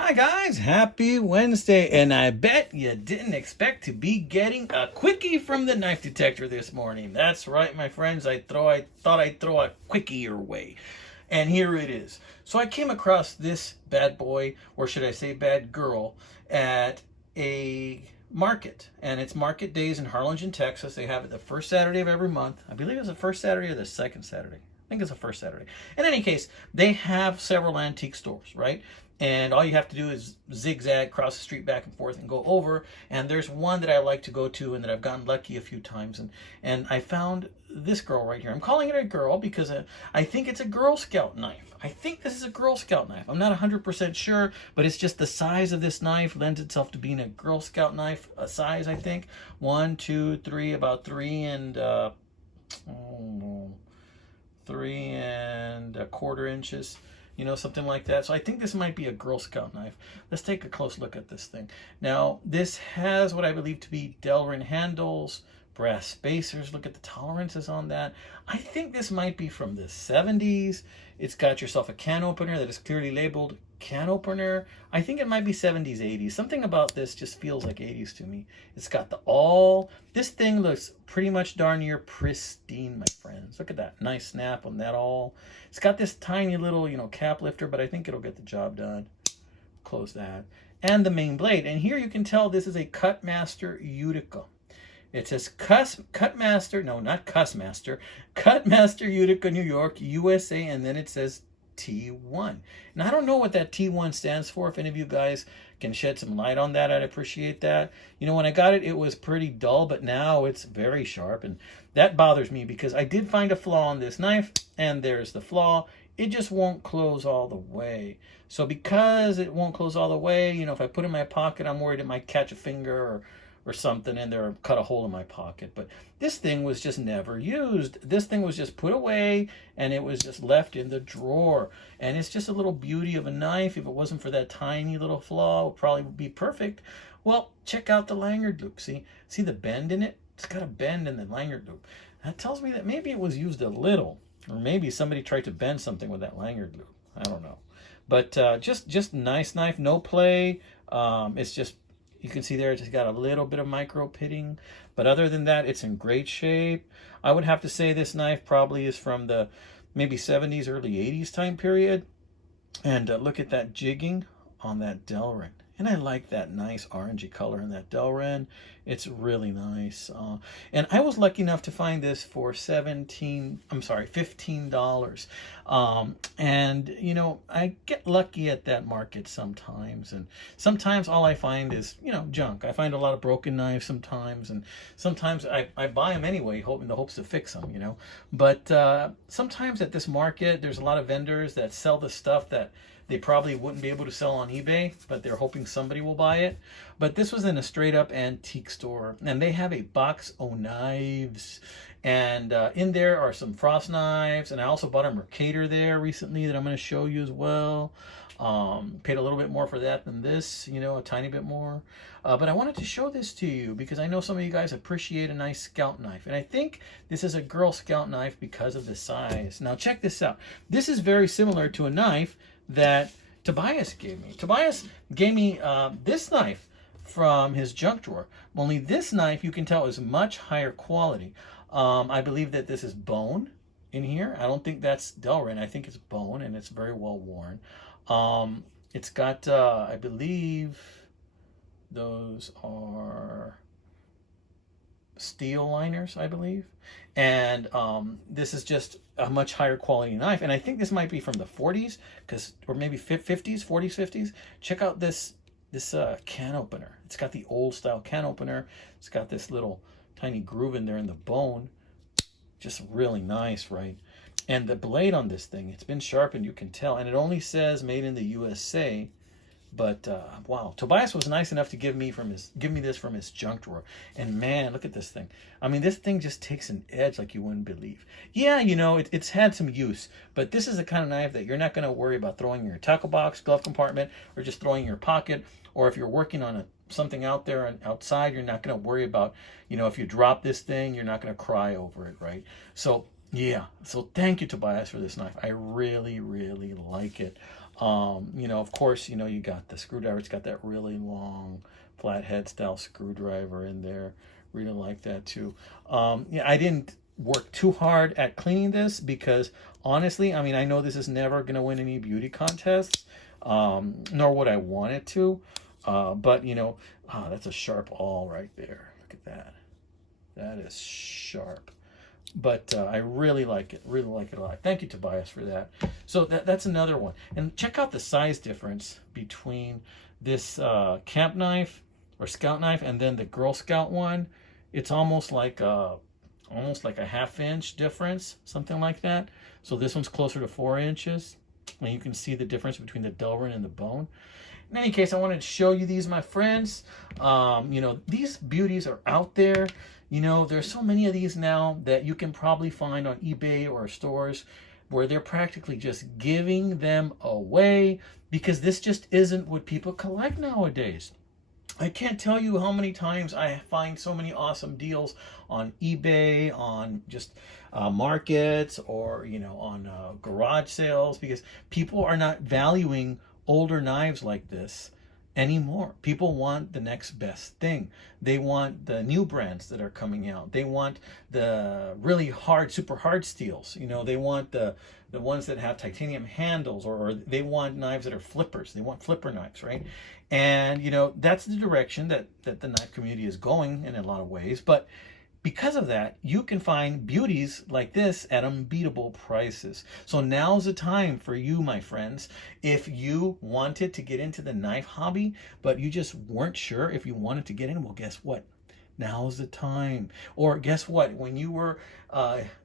Hi guys, happy Wednesday, and I bet you didn't expect to be getting a quickie from the knife detector this morning. That's right, my friends, I thought I'd throw a quickie your way. And here it is. So I came across this bad boy, or should I say bad girl, at a market. And it's market days in Harlingen, Texas. They have it the first Saturday of every month. I believe it's the first Saturday or the second Saturday. I think it's the first Saturday. In any case, they have several antique stores, right? And all you have to do is zigzag, cross the street back and forth, and go over. And there's one that I like to go to and that I've gotten lucky a few times. And I found this girl right here. I'm calling it a girl because I think it's a Girl Scout knife. I think this is a Girl Scout knife. I'm not 100% sure, but it's just the size of this knife lends itself to being a Girl Scout knife size, I think. 1, 2, 3, about 3 and 3 1/4 inches, something like that. So I think this might be a Girl Scout knife. Let's take a close look at this thing. Now, this has what I believe to be Delrin handles, brass spacers. Look at the tolerances on that. I think this might be from the 70s. It's got yourself a can opener that is clearly labeled can opener. I think it might be 70s, 80s. Something about this just feels like 80s to me. It's got the awl. This thing looks pretty much darn near pristine, my friends. Look at that nice snap on that awl. It's got this tiny little, cap lifter, but I think it'll get the job done. Close that. And the main blade. And here you can tell this is a Cutmaster Utica. It says Cutmaster, no, not Cussmaster, Cutmaster Utica, New York, USA, and then it says T1. And I don't know what that T1 stands for. If any of you guys can shed some light on that, I'd appreciate that. When I got it, it was pretty dull, but now it's very sharp, and that bothers me because I did find a flaw on this knife, and there's the flaw. It just won't close all the way. So because it won't close all the way, if I put it in my pocket, I'm worried it might catch a finger or something in there, or cut a hole in my pocket. But this thing was just never used. This thing was just put away, and it was just left in the drawer. And it's just a little beauty of a knife. If it wasn't for that tiny little flaw, it would probably be perfect. Well, check out the lanyard loop. See the bend in it? It's got a bend in the lanyard loop. That tells me that maybe it was used a little, or maybe somebody tried to bend something with that lanyard loop. I don't know. But just nice knife, no play. It's just, you can see there, it's got a little bit of micro pitting, but other than that, it's in great shape. I would have to say this knife probably is from the maybe 70s, early 80s time period. And look at that jigging on that Delrin. And I like that nice orangey color in that Delrin. It's really nice. And I was lucky enough to find this for $15. And, I get lucky at that market sometimes. And sometimes all I find is, junk. I find a lot of broken knives sometimes. And sometimes I buy them anyway, in the hopes to fix them, But sometimes at this market, there's a lot of vendors that sell the stuff that they probably wouldn't be able to sell on eBay, but they're hoping somebody will buy it. But this was in a straight up antique store, and they have a box of knives. And in there are some frost knives, and I also bought a Mercator there recently that I'm going to show you as well. Paid a little bit more for that than this, a tiny bit more. But I wanted to show this to you because I know some of you guys appreciate a nice scout knife. And I think this is a Girl Scout knife because of the size. Now check this out. This is very similar to a knife that Tobias gave me. Tobias gave me this knife from his junk drawer. Only this knife, you can tell, is much higher quality. I believe that this is bone in here. I don't think that's Delrin. I think it's bone, and it's very well worn. It's got, I believe, those are steel liners, I believe. And this is just a much higher quality knife. And I think this might be from the 40s, or maybe 50s, 40s, 50s. Check out this can opener. It's got the old style can opener. It's got this little tiny groove in there in the bone. Just really nice, right? And the blade on this thing, it's been sharpened, you can tell. And it only says made in the USA. But wow, Tobias was nice enough to give me this from his junk drawer. And man, look at this thing. I mean, this thing just takes an edge like you wouldn't believe. Yeah, it's had some use, but this is the kind of knife that you're not going to worry about throwing in your tackle box, glove compartment, or just throwing in your pocket. Or if you're working on something out there and outside, you're not going to worry about, if you drop this thing, you're not going to cry over it, right? So yeah, so thank you, Tobias, for this knife. I really, really like it. You know, of course, you know, you got the screwdriver. It's got that really long flathead style screwdriver in there. Really like that too. Yeah, I didn't work too hard at cleaning this because honestly, I mean, I know this is never going to win any beauty contests, nor would I want it to. But, you know, that's a sharp awl right there. Look at that. That is sharp. But I really like it a lot. Thank you, Tobias, for that. So that's another one. And check out the size difference between this camp knife or scout knife and then the Girl Scout one. It's almost like a 1/2 inch difference, something like that. So this one's closer to 4 inches. And you can see the difference between the Delrin and the bone. In any case, I wanted to show you these, my friends. You know, these beauties are out there. You know, there's so many of these now that you can probably find on eBay or stores where they're practically just giving them away because this just isn't what people collect nowadays. I can't tell you how many times I find so many awesome deals on eBay, on just markets, or, you know, on garage sales, because people are not valuing older knives like this anymore. People want the next best thing. They want the new brands that are coming out. They want the really hard, super hard steels. You know, they want the ones that have titanium handles, or they want knives that are flippers. They want flipper knives, right? And, you know, that's the direction that the knife community is going in a lot of ways. But because of that, you can find beauties like this at unbeatable prices. So now's the time for you, my friends. If you wanted to get into the knife hobby, but you just weren't sure if you wanted to get in, well, guess what? Now's the time. Or guess what? When you were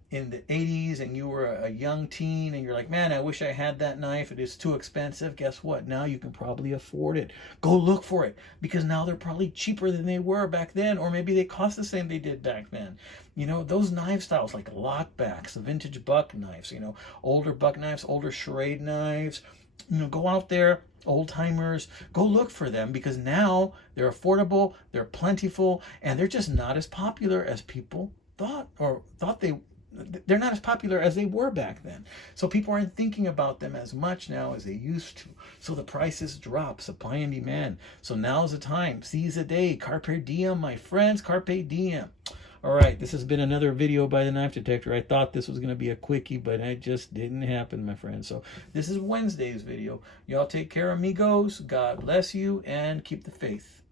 in the 80s and you were a young teen and you're like, man, I wish I had that knife. It is too expensive. Guess what? Now you can probably afford it. Go look for it, because now they're probably cheaper than they were back then, or maybe they cost the same they did back then. You know, those knife styles like lockbacks, the vintage buck knives, you know, older buck knives, older charade knives, you know, go out there, old timers, go look for them, because now they're affordable, they're plentiful, and they're just not as popular as people thought they're not as popular as they were back then. So people aren't thinking about them as much now as they used to. So the prices drop, supply and demand. So now's the time. Seize the day. Carpe diem, my friends. Carpe diem. All right, this has been another video by the Knife Detector. I thought this was going to be a quickie, but it just didn't happen, my friends. So this is Wednesday's video. Y'all take care, amigos. God bless you, and keep the faith.